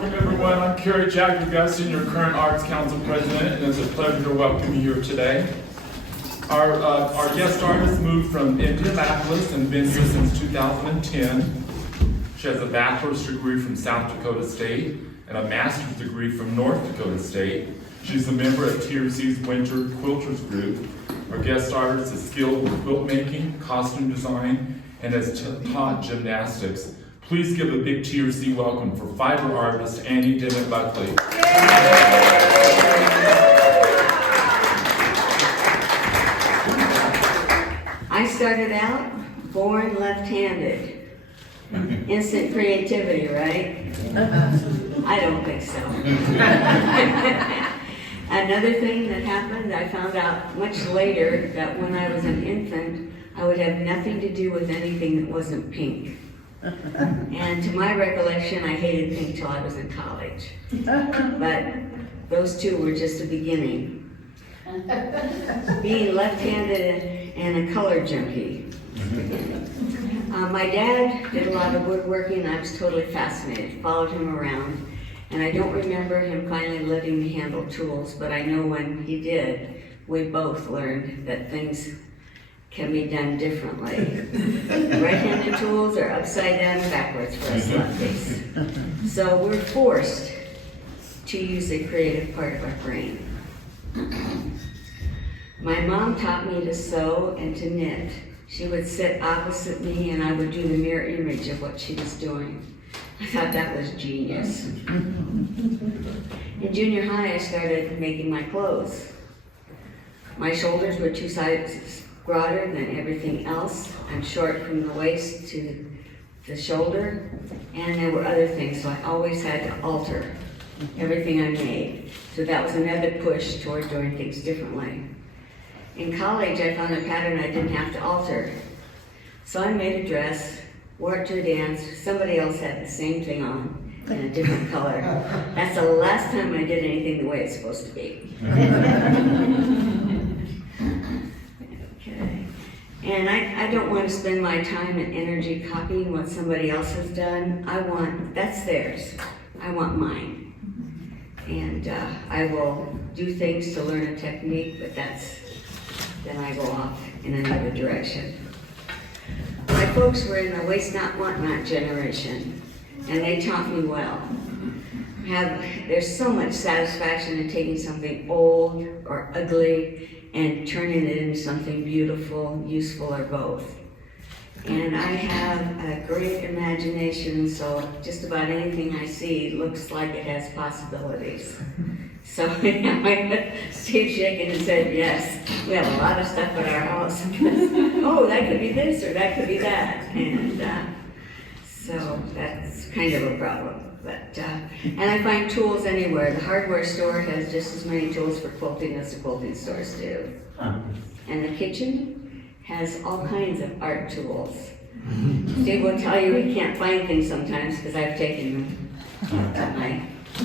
Welcome everyone. I'm Carrie Jack-Augustin, your current Arts Council President, and it's a pleasure to welcome you here today. Our guest artist moved from Indianapolis and been here since 2010. She has a bachelor's degree from South Dakota State and a master's degree from North Dakota State. She's a member of TRC's Winter Quilters Group. Our guest artist is skilled with quilt making, costume design, and has taught gymnastics. Please give a big TRC welcome for fiber artist Annie Dimitt-Buckley. I started out born left-handed. Instant creativity, right? I don't think so. Another thing that happened, I found out much later that when I was an infant, I would have nothing to do with anything that wasn't pink. And to my recollection, I hated pink till I was in college. But those two were just a beginning. Being left-handed and a color junkie. My dad did a lot of woodworking, and I was totally fascinated, followed him around. And I don't remember him finally letting me handle tools, but I know when he did, we both learned that things can be done differently. Right-handed tools are upside down and backwards for us lefties. So we're forced to use the creative part of our brain. My mom taught me to sew and to knit. She would sit opposite me and I would do the mirror image of what she was doing. I thought that was genius. In junior high, I started making my clothes. My shoulders were 2 sizes broader than everything else. I'm short from the waist to the shoulder, and there were other things, so I always had to alter everything I made. So that was another push toward doing things differently. In college, I found a pattern I didn't have to alter. So I made a dress, wore it to a dance. Somebody else had the same thing on in a different color. That's the last time I did anything the way it's supposed to be. Okay. And I don't want to spend my time and energy copying what somebody else has done. That's theirs. I want mine. And I will do things to learn a technique, but then I go off in another direction. My folks were in the waste not, want not generation, and they taught me well. There's so much satisfaction in taking something old or ugly and turning it into something beautiful, useful, or both. And I have a great imagination, so just about anything I see looks like it has possibilities. So Steve's shaking and said, yes, we have a lot of stuff at our house. Oh, that could be this or that could be that. And so that's kind of a problem. But and I find tools anywhere. The hardware store has just as many tools for quilting as the quilting stores do. And the kitchen has all kinds of art tools. Steve will tell you he can't find things sometimes because I've taken them to my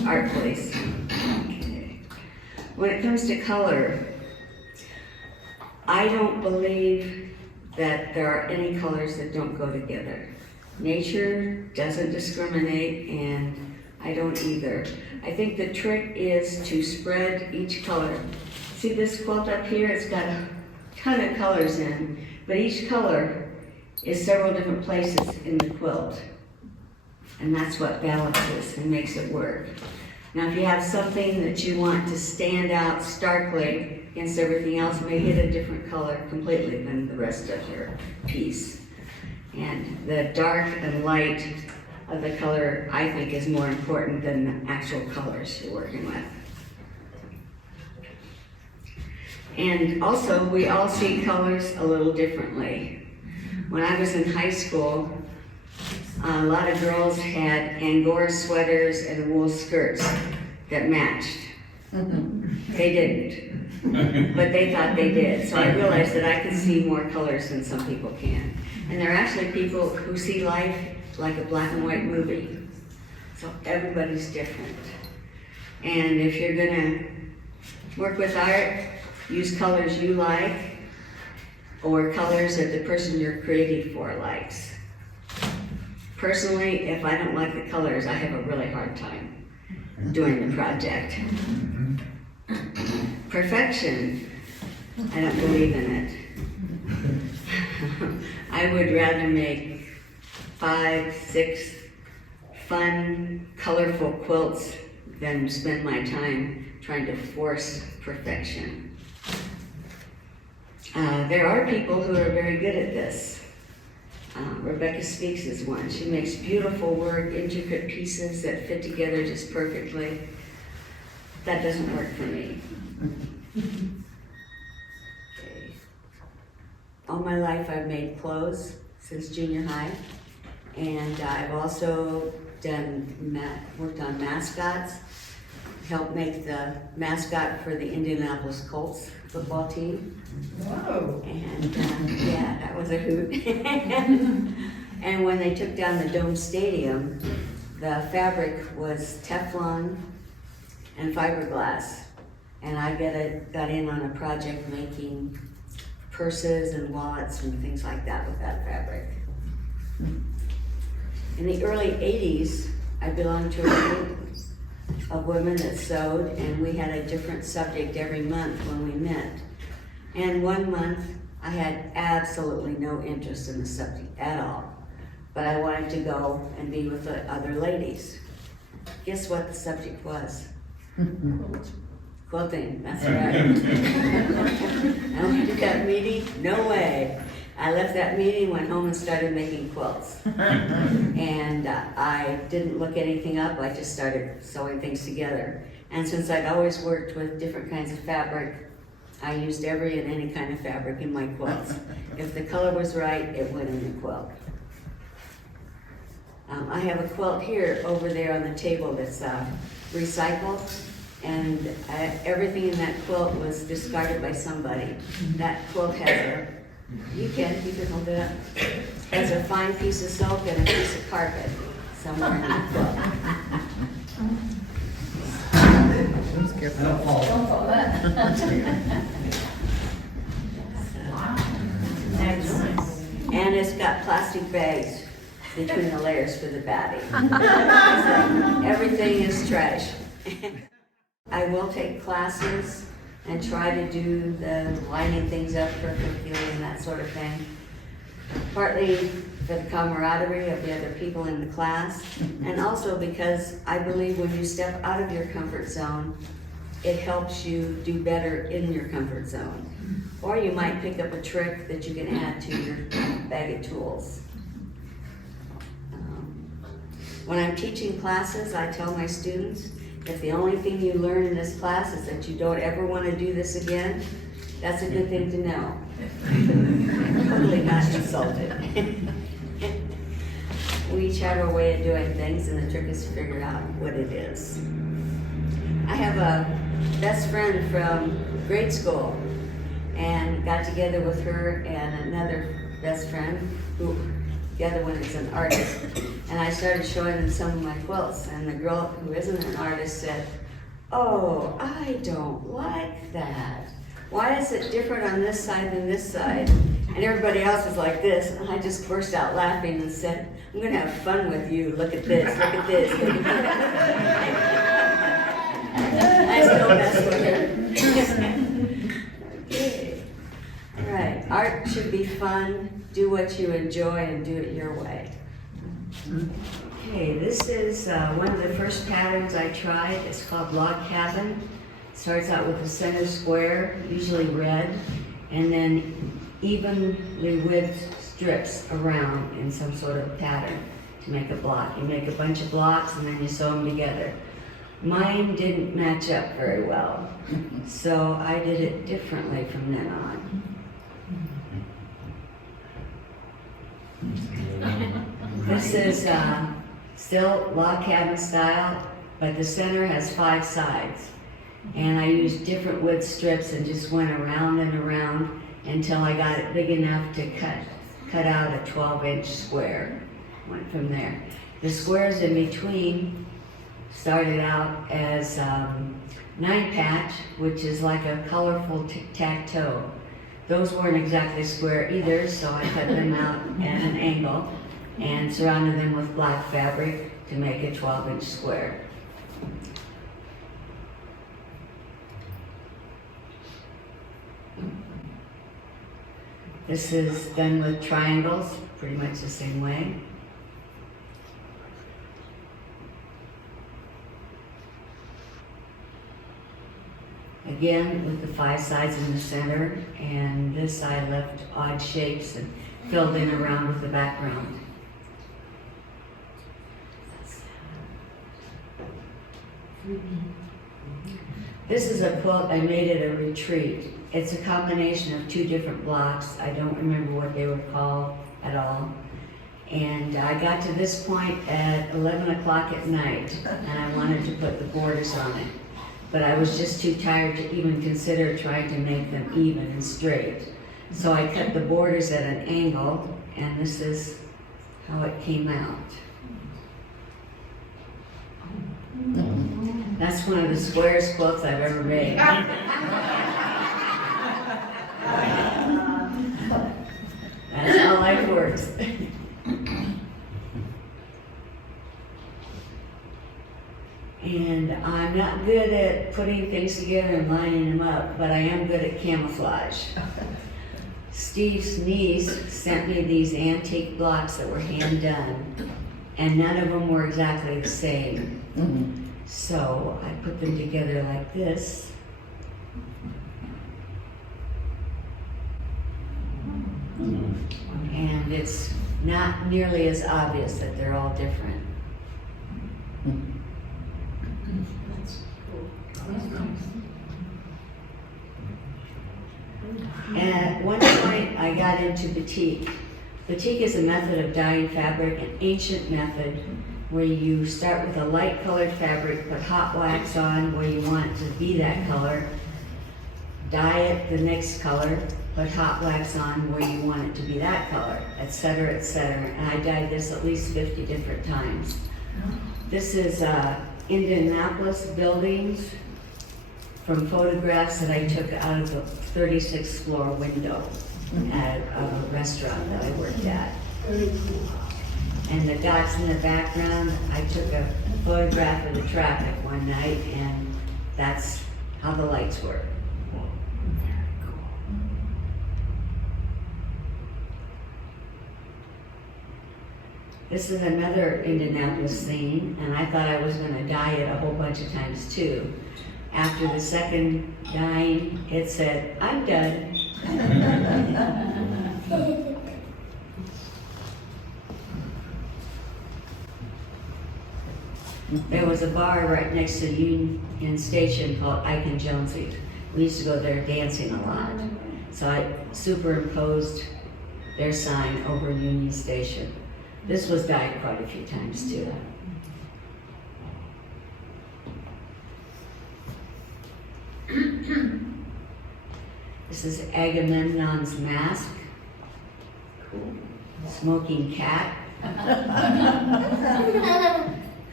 art place. Okay. When it comes to color, I don't believe that there are any colors that don't go together. Nature doesn't discriminate, and I don't either. I think the trick is to spread each color. See this quilt up here? It's got a ton of colors in, but each color is several different places in the quilt. And that's what balances and makes it work. Now if you have something that you want to stand out starkly against everything else, it may hit a different color completely than the rest of your piece. And the dark and light of the color, I think, is more important than the actual colors you're working with. And also, we all see colors a little differently. When I was in high school, a lot of girls had Angora sweaters and wool skirts that matched. They didn't, but they thought they did. So I realized that I could see more colors than some people can. And there are actually people who see life like a black and white movie. So everybody's different. And if you're gonna work with art, use colors you like or colors that the person you're creating for likes. Personally, if I don't like the colors, I have a really hard time. doing the project. Perfection, I don't believe in it. I would rather make 5, 6 fun, colorful quilts than spend my time trying to force perfection. There are people who are very good at this. Rebecca Speaks is one. She makes beautiful work, intricate pieces that fit together just perfectly. That doesn't work for me. Okay. All my life I've made clothes since junior high, and I've also worked on mascots, helped make the mascot for the Indianapolis Colts football team. Whoa. And yeah, that was a hoot. And when they took down the Dome Stadium, the fabric was Teflon and fiberglass. And I got in on a project making purses and wallets and things like that with that fabric. In the early 80s, I belonged to a group of women that sewed, and we had a different subject every month when we met. And one month, I had absolutely no interest in the subject at all, but I wanted to go and be with the other ladies. Guess what the subject was? Quilting, that's right. I went to that meeting, no way. I left that meeting, went home and started making quilts. And I didn't look anything up, I just started sewing things together. And since I'd always worked with different kinds of fabric, I used every and any kind of fabric in my quilts. If the color was right, it went in the quilt. I have a quilt here over there on the table that's recycled, and everything in that quilt was discarded by somebody. That quilt has you can hold it up. Has a fine piece of soap and a piece of carpet somewhere in the quilt. Don't fall that. And it's got plastic bags between the layers for the batting. Everything is trash. I will take classes and try to do the lining things up perfectly and that sort of thing. Partly for the camaraderie of the other people in the class, and also because I believe when you step out of your comfort zone, it helps you do better in your comfort zone. Or you might pick up a trick that you can add to your bag of tools. When I'm teaching classes, I tell my students, if the only thing you learn in this class is that you don't ever want to do this again, that's a good thing to know. Totally not insulted. We each have our way of doing things, and the trick is to figure out what it is. I have a best friend from grade school, and got together with her and another best friend, who the other one is an artist, and I started showing them some of my quilts, and the girl who isn't an artist said, "Oh, I don't like that. Why is it different on this side than this side?" And everybody else was like this, and I just burst out laughing and said, "I'm gonna have fun with you. Look at this, look at this, look at this." I still mess with her. Okay. All right, art should be fun. Do what you enjoy and do it your way. Okay, this is one of the first patterns I tried. It's called Log Cabin. It starts out with a center square, usually red, and then evenly width strips around in some sort of pattern to make a block. You make a bunch of blocks and then you sew them together. Mine didn't match up very well, so I did it differently from then on. This is still log cabin style, but the center has 5 sides. And I used different wood strips and just went around and around until I got it big enough to cut out a 12-inch square. Went from there. The squares in between started out as 9-patch, which is like a colorful tic-tac-toe. Those weren't exactly square either, so I cut them out at an angle and surrounded them with black fabric to make a 12-inch square. This is done with triangles, pretty much the same way. Again, with the 5 sides in the center, and this I left odd shapes and filled in around with the background. This is a quilt I made at a retreat. It's a combination of 2 different blocks. I don't remember what they were called at all. And I got to this point at 11 o'clock at night, and I wanted to put the borders on it. But I was just too tired to even consider trying to make them even and straight. So I cut the borders at an angle, and this is how it came out. That's one of the squarest quilts I've ever made. That's how life works. And I'm not good at putting things together and lining them up, but I am good at camouflage. Steve's niece sent me these antique blocks that were hand done, and none of them were exactly the same. So I put them together like this. And it's not nearly as obvious that they're all different. And at one point I got into batik. Batik is a method of dyeing fabric, an ancient method where you start with a light colored fabric, put hot wax on where you want it to be that color, dye it the next color, put hot wax on where you want it to be that color, etc., etc. And I dyed this at least 50 different times. This is Indianapolis buildings from photographs that I took out of the 36th floor window at a restaurant that I worked at. And the dots in the background, I took a photograph of the traffic one night, and that's how the lights were. This is another Indianapolis scene, and I thought I was going to dye it a whole bunch of times too. After the second dyeing, it said, "I'm done." There was a bar right next to Union Station called Ike and Jonesy's. We used to go there dancing a lot. So I superimposed their sign over Union Station. This was dyed quite a few times too. This is Agamemnon's mask. Cool. Smoking cat.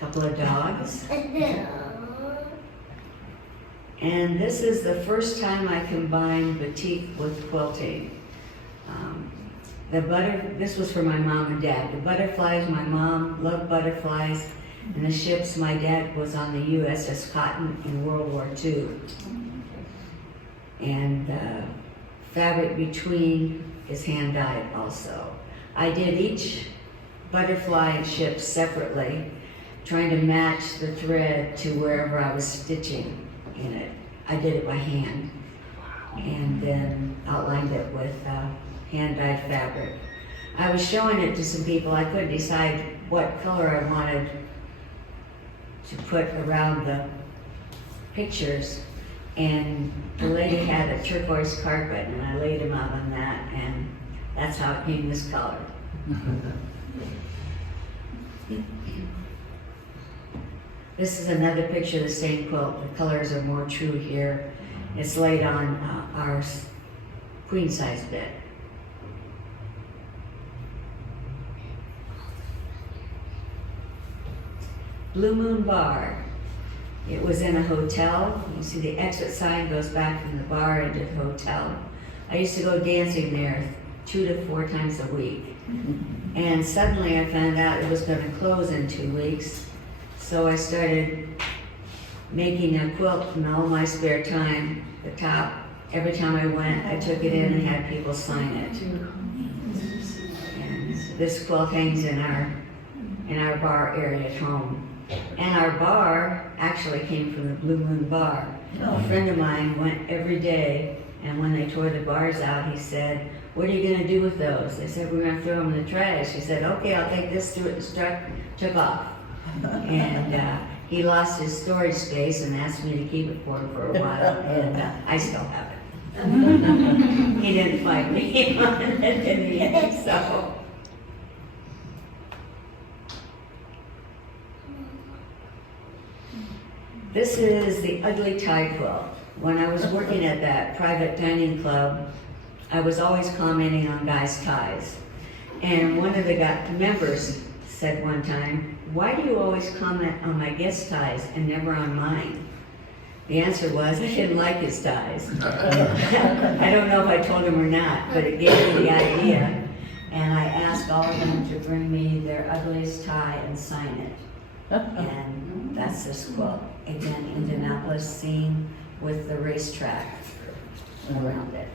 Couple of dogs. And this is the first time I combined batik with quilting. This was for my mom and dad. The butterflies, my mom loved butterflies, and the ships, my dad was on the USS Cotton in World War II. And the fabric between is hand dyed also. I did each butterfly and ship separately, trying to match the thread to wherever I was stitching in it. I did it by hand, and then outlined it with hand-dyed fabric. I was showing it to some people. I couldn't decide what color I wanted to put around the pictures, and the lady had a turquoise carpet, and I laid them out on that, and that's how it came this color. This is another picture of the same quilt. The colors are more true here. It's laid on our queen size bed. Blue Moon Bar. It was in a hotel. You see the exit sign goes back from the bar into the hotel. I used to go dancing there 2 to 4 times a week. And suddenly I found out it was going to close in 2 weeks. So I started making a quilt in all my spare time, the top every time I went, I took it in and had people sign it. And this quilt hangs in our bar area at home. And our bar actually came from the Blue Moon Bar. A friend of mine went every day, and when they tore the bars out, he said, "What are you gonna do with those?" They said, "We're gonna throw them in the trash." He said, "Okay, I'll take this to it," and took off. And he lost his storage space and asked me to keep it for him for a while, and I still have it. He didn't fight me on it in the end, so. This is the ugly tie quilt. When I was working at that private dining club, I was always commenting on guys' ties. And one of the members said one time, "Why do you always comment on my guest ties and never on mine?" The answer was, I didn't like his ties. I don't know if I told him or not, but it gave me the idea. And I asked all of them to bring me their ugliest tie and sign it. And that's this quilt. Again, Indianapolis scene with the racetrack around it.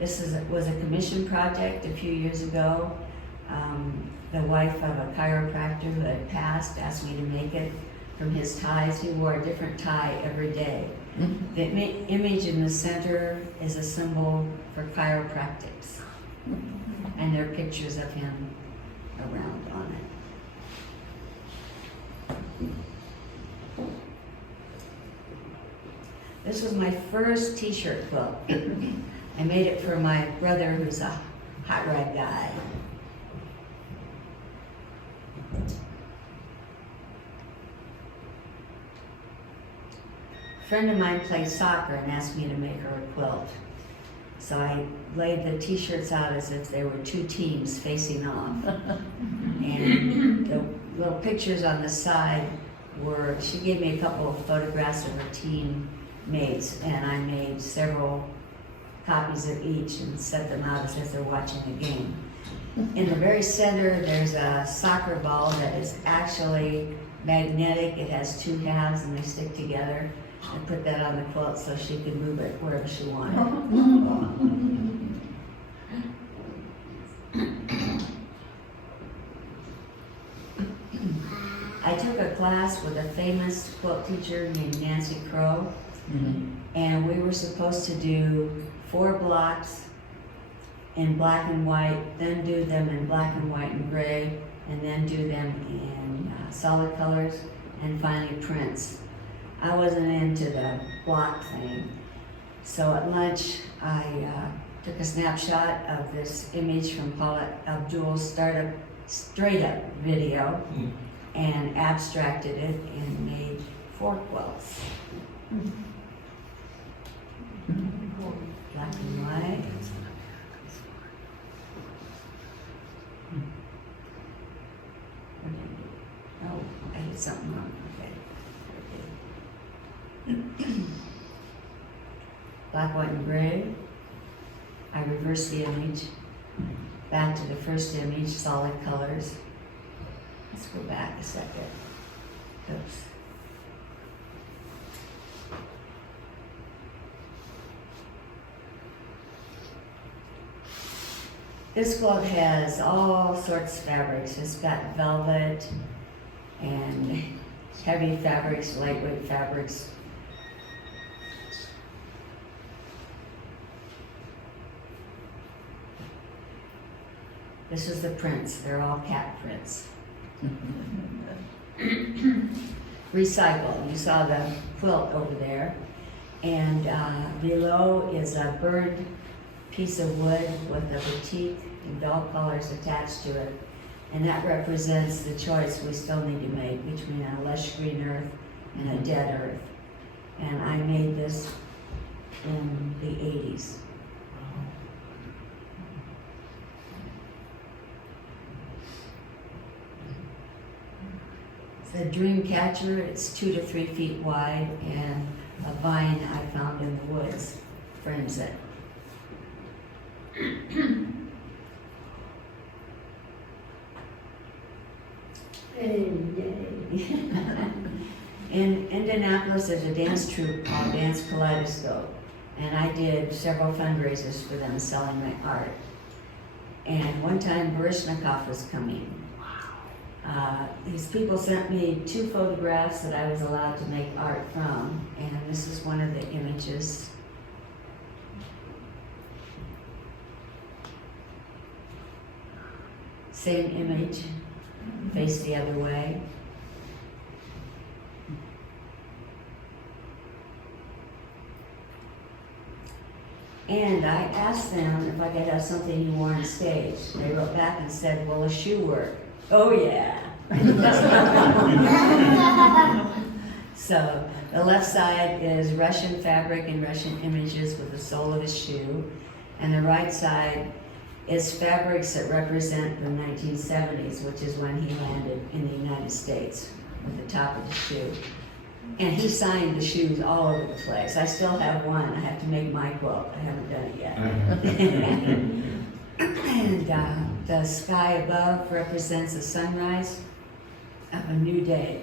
This was a commission project a few years ago. The wife of a chiropractor who had passed asked me to make it from his ties. He wore a different tie every day. The image in the center is a symbol for chiropractics. And there are pictures of him around on it. This was my first t-shirt quilt. I made it for my brother who's a hot rod guy. A friend of mine played soccer and asked me to make her a quilt. So I laid the t-shirts out as if they were two teams facing off. And the little pictures on the side were, she gave me a couple of photographs of her teammates, and I made several copies of each and set them out as if they're watching a game. In the very center, there's a soccer ball that is actually magnetic. It has two halves and they stick together. I put that on the quilt so she could move it wherever she wanted. I took a class with a famous quilt teacher named Nancy Crow, and we were supposed to do 4 blocks in black and white, then do them in black and white and gray, and then do them in solid colors, and finally prints. I wasn't into the block thing, so at lunch I took a snapshot of this image from Paula Abdul's Straight Up video and abstracted it and made 4 quilts. Black and white. Oh, I did something wrong. Okay. Black, white, and gray. I reversed the image. Back to the first image, solid colors. Let's go back a second. Oops. This quilt has all sorts of fabrics. It's got velvet and heavy fabrics, lightweight fabrics. This is the prints. They're all cat prints. Recycled. You saw the quilt over there. And below is a bird piece of wood with a batik in dog colors attached to it. And that represents the choice we still need to make between a lush green earth and a dead earth. And I made this in the 80s. It's a dream catcher. It's 2 to 3 feet wide, and a vine I found in the woods frames it. And In Indianapolis, there's a dance troupe called Dance Kaleidoscope, and I did several fundraisers for them selling my art. And one time Baryshnikov was coming. These people sent me 2 photographs that I was allowed to make art from, and this is one of the images. Same image, face the other way. And I asked them if I could have something you wore on stage. They wrote back and said, will a shoe work? Oh yeah. So the left side is Russian fabric and Russian images with the sole of a shoe. And the right side is fabrics that represent the 1970s, which is when he landed in the United States with the top of the shoe. And he signed the shoes all over the place. I still have one. I have to make my quilt. I haven't done it yet. And the sky above represents the sunrise of a new day.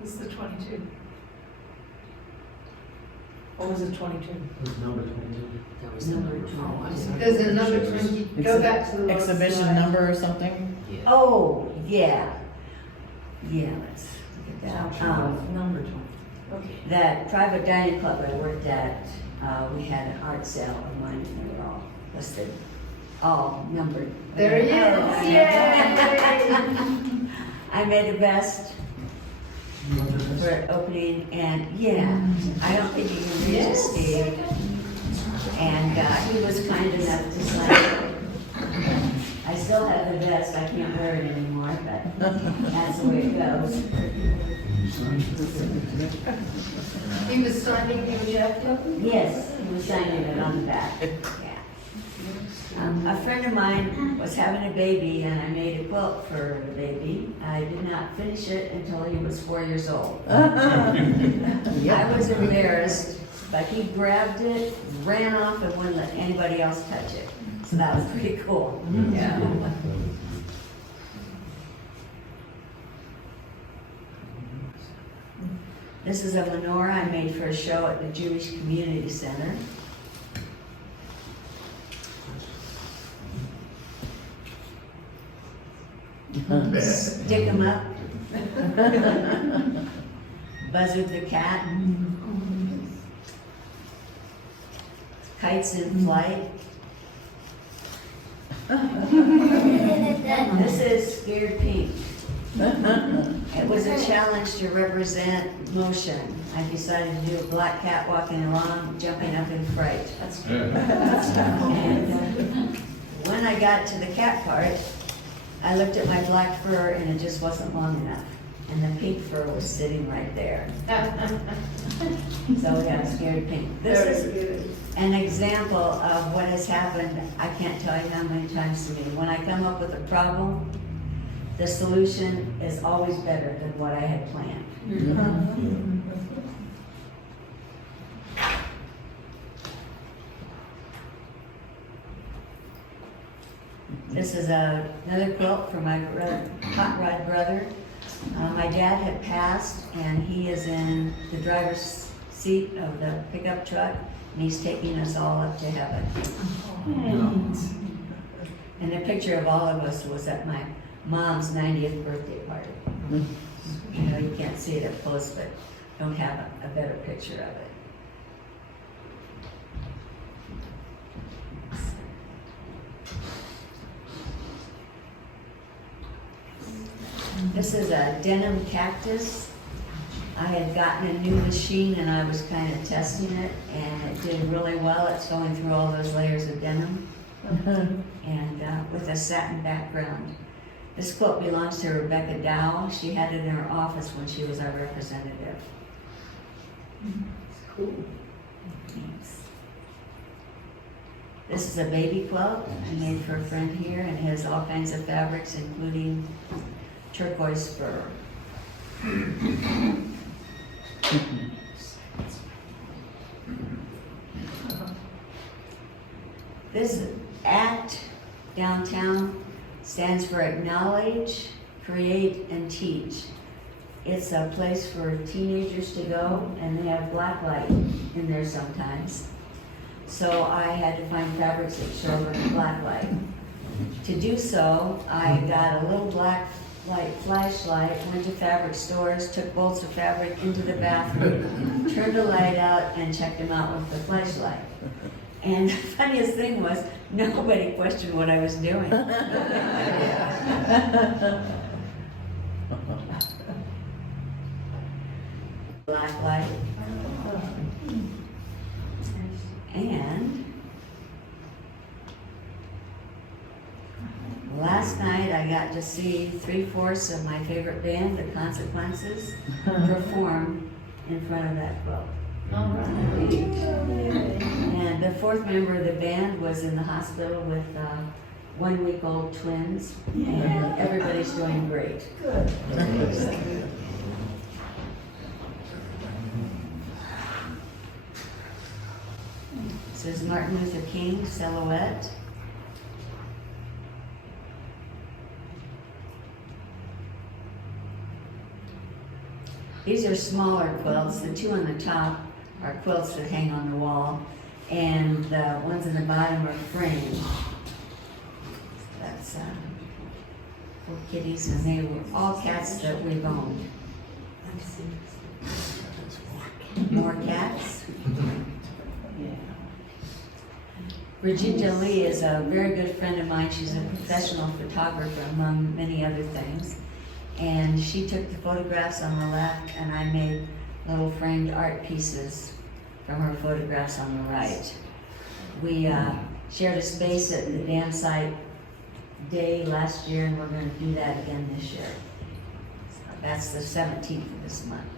This is the 22. What was it, 22? Who's number 22? That was number 22. There's a number 20, go back to the last Exhibition slide. number or something? Oh, yeah. Yeah, let's look at that. Number 20. Okay. That private dining club I worked at, we had an art sale of mine, and they were all listed, all numbered. There he is, yay! I made a vest for opening, and yeah, I don't think you can reach it, Steve. And he was kind enough to sign it. I still have the vest, I can't wear it anymore, but that's the way it goes. He was signing the objective? Yes, he was signing it on the back. Yeah. A friend of mine was having a baby, and I made a quilt for the baby. I did not finish it until he was 4 years old. I was embarrassed, but he grabbed it, ran off, and wouldn't let anybody else touch it. So that was pretty cool. Yeah. This is a menorah I made for a show at the Jewish Community Center. Stick 'em up. Buzzard the cat. Kites in flight. This is Scared Pink. It was a challenge to represent motion. I decided to do a black cat walking along, jumping up in fright. And when I got to the cat part, I looked at my black fur and it just wasn't long enough. And the pink fur was sitting right there. So we have Scared Pink. This is an example of what has happened. I can't tell you how many times to me. When I come up with a problem, the solution is always better than what I had planned. This is another quilt for my hot rod brother. My dad had passed, and he is in the driver's seat of the pickup truck, and he's taking us all up to heaven. And a picture of all of us was at my mom's 90th birthday party. You know, you can't see it up close, but don't have a better picture of it. This is a denim cactus. I had gotten a new machine and I was kind of testing it, and it did really well. It's going through all those layers of denim and with a satin background. This quilt belongs to Rebecca Dow. She had it in her office when she was our representative. Cool. Thanks. This is a baby quilt I made for a friend here, and it has all kinds of fabrics, including turquoise fur. This act downtown Stands for Acknowledge, Create, and Teach. It's a place for teenagers to go, and they have black light in there sometimes. So I had to find fabrics that show the black light. To do so, I got a little black light flashlight, went to fabric stores, took bolts of fabric into the bathroom, turned the light out, and checked them out with the flashlight. And the funniest thing was, nobody questioned what I was doing. Black light. And last night I got to see 3/4 of my favorite band, The Consequences, perform in front of that quilt. All right. And the 4th member of the band was in the hospital with 1-week-old twins, and everybody's doing great. Good. This is Martin Luther King silhouette. These are smaller quilts. The 2 on the top are quilts that hang on the wall, and the ones in the bottom are framed. That's for kitties, and they were all cats that we've owned. More cats. Virginia Lee is a very good friend of mine. She's a professional photographer, among many other things. And she took the photographs on the left, and I made little framed art pieces from her photographs on the right. We shared a space at the dam site day last year, and we're going to do that again this year. That's the 17th of this month.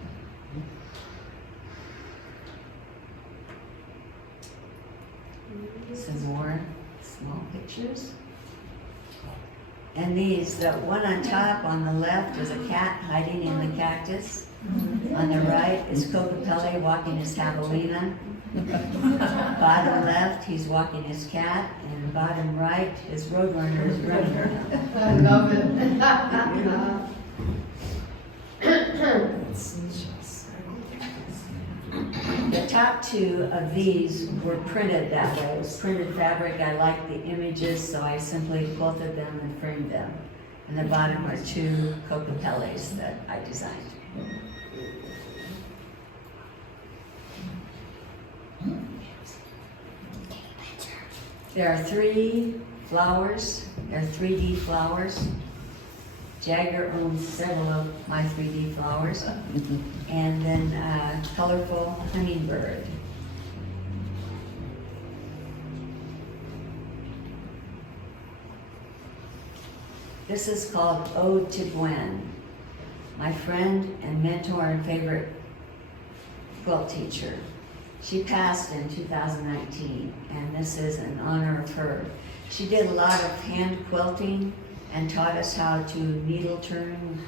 Some more small pictures. And these, the one on top on the left is a cat hiding in the cactus. On the right is Cocapelli walking his javelina. Bottom left, he's walking his cat, and bottom right, his roadrunner is running around. I love it. The top 2 of these were printed that way. It was printed fabric. I liked the images, so I simply quilted them and framed them. And the bottom are 2 Cocapellis that I designed. There are 3 flowers. They're 3D flowers. Jagger owns several of my 3D flowers. And then a colorful hummingbird. This is called Ode to Gwen, my friend and mentor and favorite quilt teacher. She passed in 2019, and this is in honor of her. She did a lot of hand quilting and taught us how to needle turn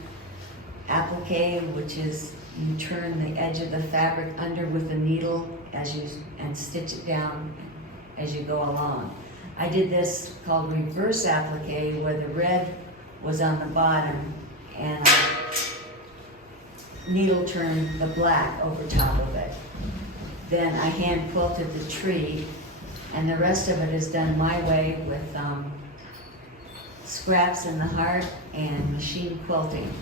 applique, which is you turn the edge of the fabric under with the needle and stitch it down as you go along. I did this called reverse applique, where the red was on the bottom and needle turned the black over top of it. Then I hand quilted the tree, and the rest of it is done my way with scraps in the heart and machine quilting.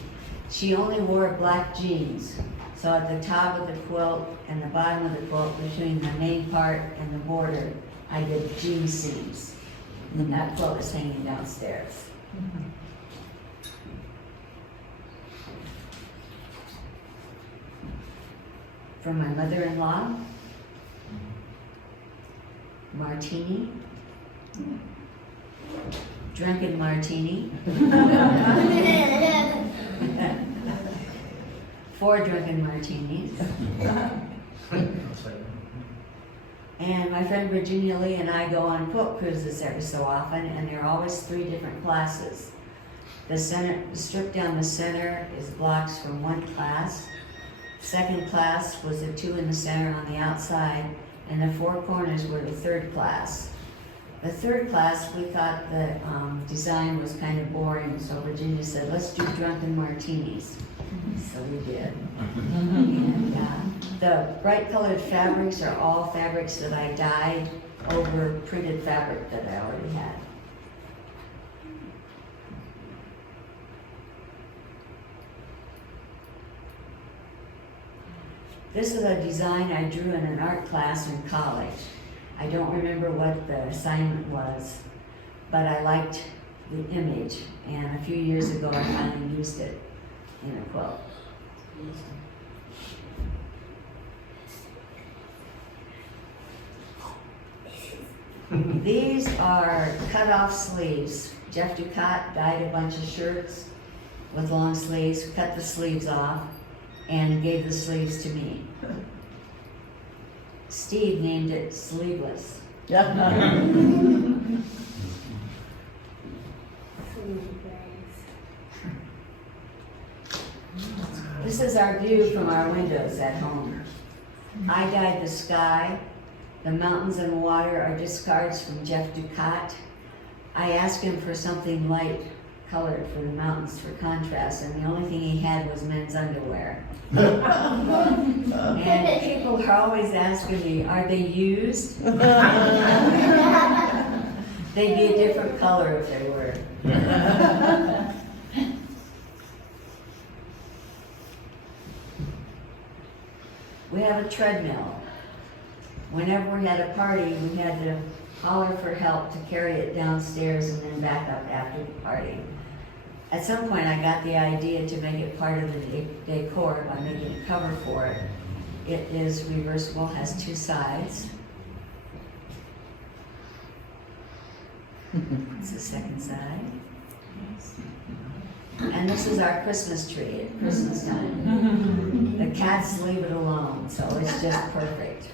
She only wore black jeans, so at the top of the quilt and the bottom of the quilt, between the main part and the border, I did jean seams. And that quilt is hanging downstairs. From my mother-in-law, Martini, drunken martini. 4 drunken martinis. And my friend Virginia Lee and I go on quilt cruises every so often, and there are always 3 different classes. The strip down the center is blocks from 1 class. Second class was the 2 in the center on the outside, and the 4 corners were the 3rd class. The third class, we thought the design was kind of boring, so Virginia said, let's do drunken martinis. So we did. And the bright colored fabrics are all fabrics that I dyed over printed fabric that I already had. This is a design I drew in an art class in college. I don't remember what the assignment was, but I liked the image, and a few years ago I finally used it in a quilt. These are cut-off sleeves. Jeff Ducat dyed a bunch of shirts with long sleeves, cut the sleeves off, and gave the sleeves to me. Steve named it Sleeveless. This is our view from our windows at home. I dyed the sky. The mountains and water are discards from Jeff Ducat. I asked him for something light colored for the mountains for contrast, and the only thing he had was men's underwear. And people are always asking me, are they used? They'd be a different color if they were. We have a treadmill. Whenever we had a party, we had to holler for help to carry it downstairs and then back up after the party. At some point, I got the idea to make it part of the decor by making a cover for it. It is reversible, has two sides. It's the second side. And this is our Christmas tree at Christmas time. The cats leave it alone, so it's just perfect.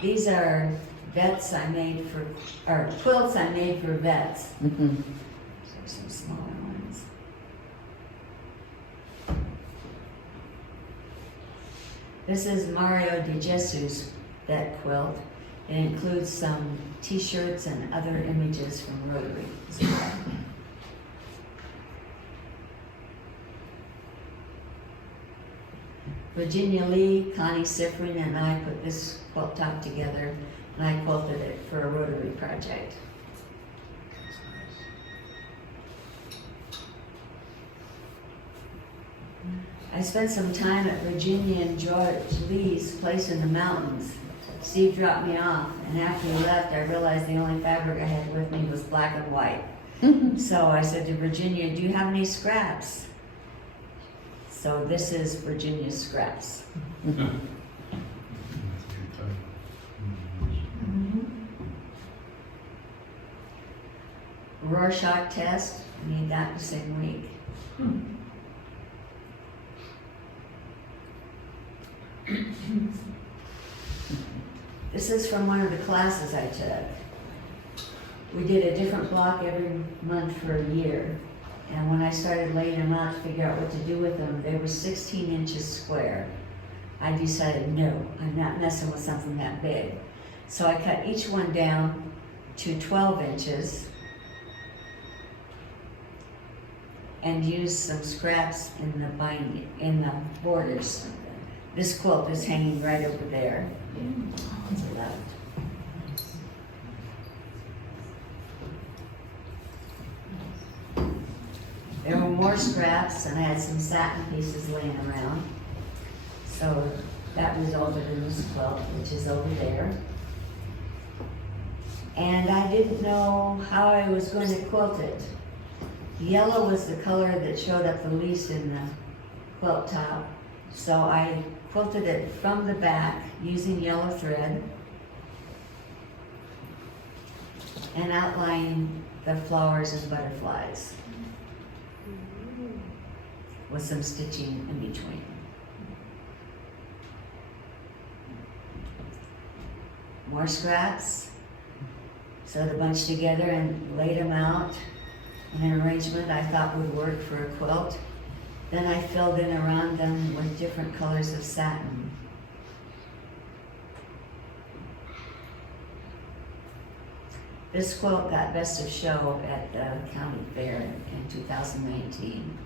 These are vets I made for, or quilts I made for vets. There's some smaller ones. This is Mario Di Jesu's vet quilt. It includes some t-shirts and other images from Rotary. Virginia Lee, Connie Sifrin, and I put this quilt top together, and I quilted it for a Rotary project. I spent some time at Virginia and George Lee's place in the mountains. Steve dropped me off, and after he left, I realized the only fabric I had with me was black and white. So I said to Virginia, do you have any scraps? So this is Virginia's scraps. Rorschach test, I made that the same week. This is from one of the classes I took. We did a different block every month for a year. And when I started laying them out to figure out what to do with them, they were 16 inches square. I decided, no, I'm not messing with something that big. So I cut each one down to 12 inches and used some scraps in the binding, in the borders. This quilt is hanging right over there. It's left. There were more scraps, and I had some satin pieces laying around. So that resulted in this quilt, which is over there. And I didn't know how I was going to quilt it. Yellow was the color that showed up the least in the quilt top. So I quilted it from the back using yellow thread and outlining the flowers and butterflies with some stitching in between. More scraps. Sewed a bunch together and laid them out in an arrangement I thought would work for a quilt. Then I filled in around them with different colors of satin. This quilt got Best of Show at the county fair in 2019.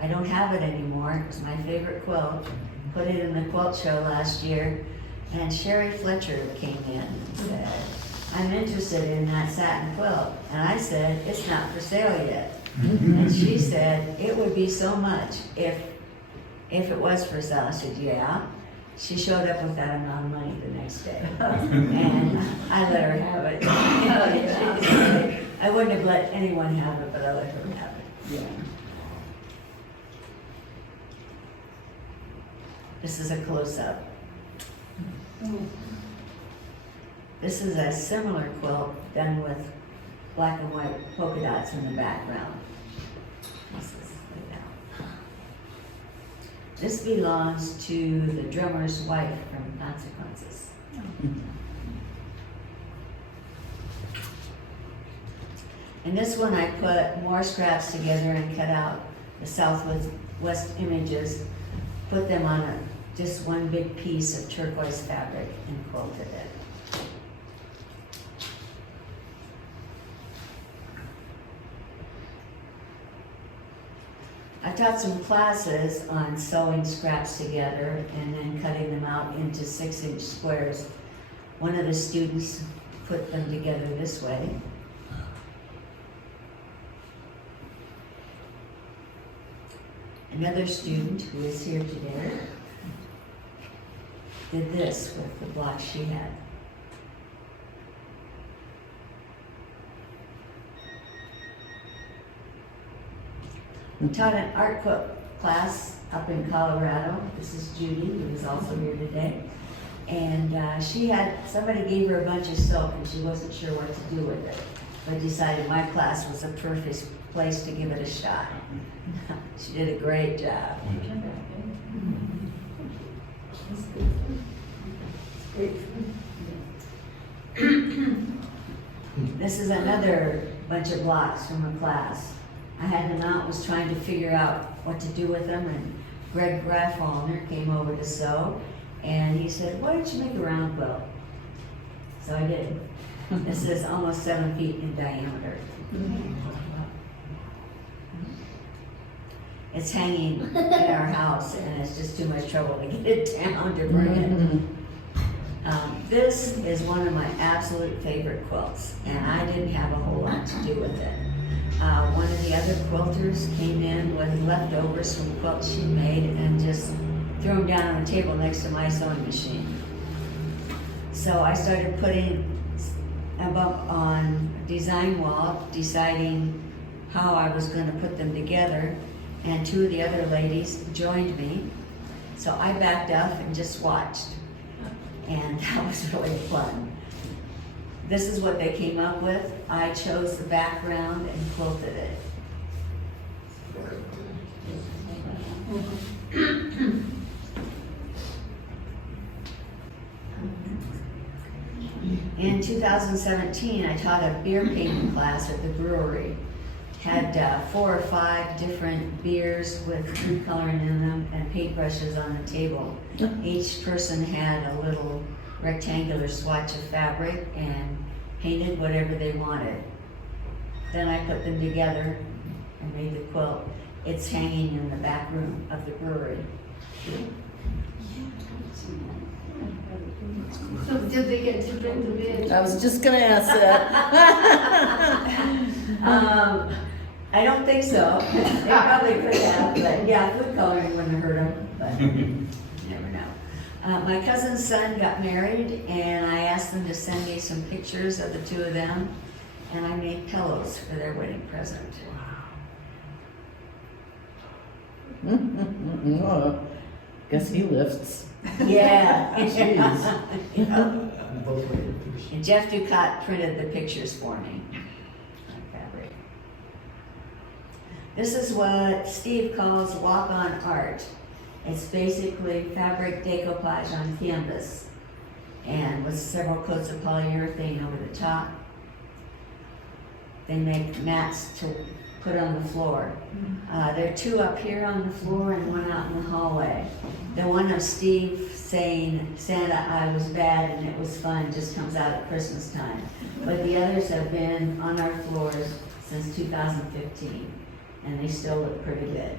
I don't have it anymore. It was my favorite quilt. Put it in the quilt show last year, and Sherry Fletcher came in and said, I'm interested in that satin quilt. And I said, it's not for sale yet. And she said, it would be so much if it was for sale. I said, yeah. She showed up with that amount of money the next day. And I let her have it. I wouldn't have let anyone have it, but I let her have it. Yeah. This is a close-up. This is a similar quilt done with black and white polka dots in the background. This belongs to the drummer's wife from Consequences. In this one I put more scraps together and cut out the southwest images, put them on just one big piece of turquoise fabric and quilted it. I taught some classes on sewing scraps together and then cutting them out into 6-inch squares. One of the students put them together this way. Another student who is here today did this with the block she had. I taught an art quilt class up in Colorado. This is Judy, who is also here today. And somebody gave her a bunch of silk and she wasn't sure what to do with it, but decided my class was the perfect place to give it a shot. She did a great job. This is another bunch of blocks from a class. I had them out, was trying to figure out what to do with them, and Greg Graffallner came over to sew, and he said, why don't you make a round quilt? So I did. This is almost 7 feet in diameter. It's hanging in our house, and it's just too much trouble to get it down to bring it. This is one of my absolute favorite quilts, and I didn't have a whole lot to do with it. One of the other quilters came in with leftovers from quilts she made and just threw them down on the table next to my sewing machine. So I started putting them up on a design wall, deciding how I was going to put them together, and 2 of the other ladies joined me. So I backed up and just watched, and that was really fun. This is what they came up with. I chose the background and quilted it. In 2017, I taught a beer painting class at the brewery. Had 4 or 5 different beers with food coloring in them and paintbrushes on the table. Each person had a little rectangular swatch of fabric and painted whatever they wanted. Then I put them together and made the quilt. It's hanging in the back room of the brewery. So did they get to bring the beer? I was just gonna ask that. I don't think so. They probably could have, but yeah, food coloring wouldn't have hurt them, but you never know. My cousin's son got married, and I asked them to send me some pictures of the 2 of them, and I made pillows for their wedding present. Oh, guess he lifts. Yeah. Jeez. And Jeff Ducat printed the pictures for me on fabric. This is what Steve calls walk-on art. It's basically fabric decoupage on canvas and with several coats of polyurethane over the top. They make mats to put on the floor. There are two up here on the floor and one out in the hallway. The one of Steve saying, Santa, I was bad and it was fun, just comes out at Christmas time. But the others have been on our floors since 2015, and they still look pretty good.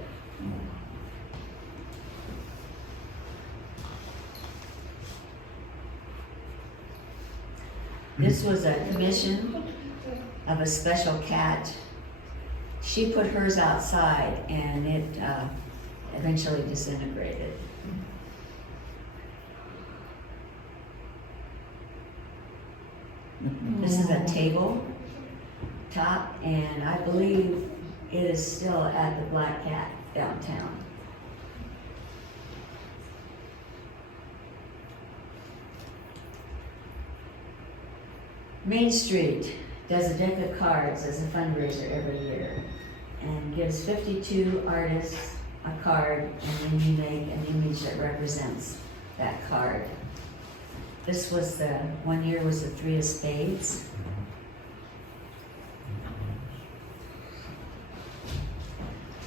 This was a commission of a special cat. She put hers outside and it eventually disintegrated. This is a table top, and I believe it is still at the Black Cat downtown. Main Street does a deck of cards as a fundraiser every year and gives 52 artists a card, and then you make an image that represents that card. This was one year was the 3 of spades.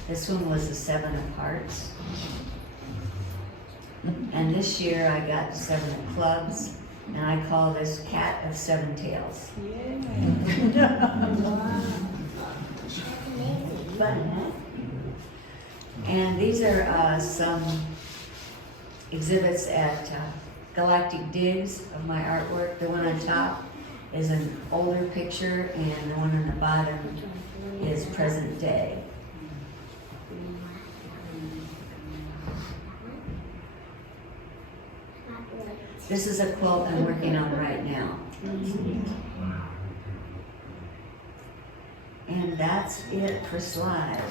This one was the 7 of hearts. And this year I got the 7 of clubs, and I call this Cat of 7 Tails. Fun, huh? And these are some exhibits at Galactic Digs of my artwork. The one on top is an older picture, and the one on the bottom is present day. This is a quilt I'm working on right now. And that's it for slides.